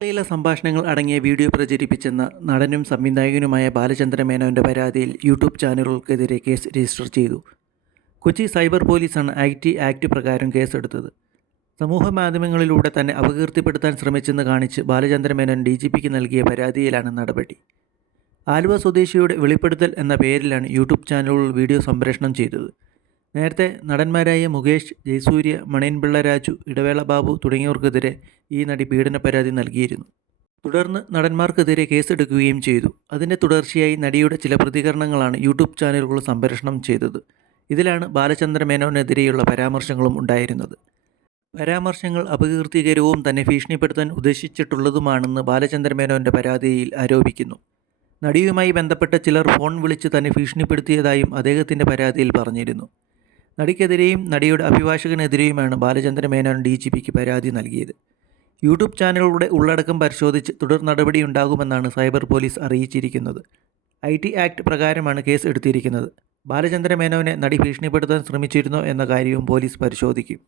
യിലെ സംഭാഷണങ്ങൾ അടങ്ങിയ വീഡിയോ പ്രചരിപ്പിച്ചെന്ന നടനും സംവിധായകനുമായ ബാലചന്ദ്ര മേനോന്റെ പരാതിയിൽ യൂട്യൂബ് ചാനലുകൾക്കെതിരെ കേസ് രജിസ്റ്റർ ചെയ്തു. കൊച്ചി സൈബർ പോലീസാണ് ഐ ടി ആക്ട് പ്രകാരം കേസെടുത്തത്. സമൂഹ മാധ്യമങ്ങളിലൂടെ തന്നെ അപകീർത്തിപ്പെടുത്താൻ ശ്രമിച്ചെന്ന് കാണിച്ച് ബാലചന്ദ്ര മേനോൻ ഡി ജി പിക്ക് നൽകിയ പരാതിയിലാണ് നടപടി. ആലുവ സ്വദേശിയുടെ വെളിപ്പെടുത്തൽ എന്ന പേരിലാണ് യൂട്യൂബ് ചാനലുകൾ വീഡിയോ സംപ്രേഷണം ചെയ്തത്. നേരത്തെ നടന്മാരായ മുകേഷ് ജയസൂര്യ മണിയൻപിള്ള രാജു ഇടവേള ബാബു തുടങ്ങിയവർക്കെതിരെ ഈ നടി പീഡന പരാതി നൽകിയിരുന്നു. തുടർന്ന് നടന്മാർക്കെതിരെ കേസെടുക്കുകയും ചെയ്തു. അതിന്റെ തുടർച്ചയായി നടിയുടെ ചില പ്രതികരണങ്ങളാണ് യൂട്യൂബ് ചാനലുകൾ സംപ്രേഷണം ചെയ്തത്. ഇതിലാണ് ബാലചന്ദ്ര മേനോനെതിരെയുള്ള പരാമർശങ്ങളും ഉണ്ടായിരുന്നത്. പരാമർശങ്ങൾ അപകീർത്തികരവും തന്നെ ഭീഷണിപ്പെടുത്താൻ ഉദ്ദേശിച്ചിട്ടുള്ളതുമാണെന്ന് ബാലചന്ദ്ര മേനോന്റെ പരാതിയിൽ ആരോപിക്കുന്നു. നടിയുമായി ബന്ധപ്പെട്ട ചിലർ ഫോൺ വിളിച്ച് തന്നെ ഭീഷണിപ്പെടുത്തിയതായും അദ്ദേഹത്തിന്റെ പരാതിയിൽ പറഞ്ഞിരുന്നു. നടിക്കെതിരെയും നടിയുടെ അഭിഭാഷകനെതിരെയുമാണ് ബാലചന്ദ്ര മേനോൻ ഡി ജി പിക്ക് പരാതി നൽകിയത്. യൂട്യൂബ് ചാനലുകളുടെ ഉള്ളടക്കം പരിശോധിച്ച് തുടർ നടപടിയുണ്ടാകുമെന്നാണ് സൈബർ പോലീസ് അറിയിച്ചിരിക്കുന്നത്. ഐ ടി ആക്ട് പ്രകാരമാണ് കേസ് എടുത്തിരിക്കുന്നത്. ബാലചന്ദ്ര മേനോനെ നടി ഭീഷണിപ്പെടുത്താൻ ശ്രമിച്ചിരുന്നോ എന്ന കാര്യവും പോലീസ് പരിശോധിക്കും.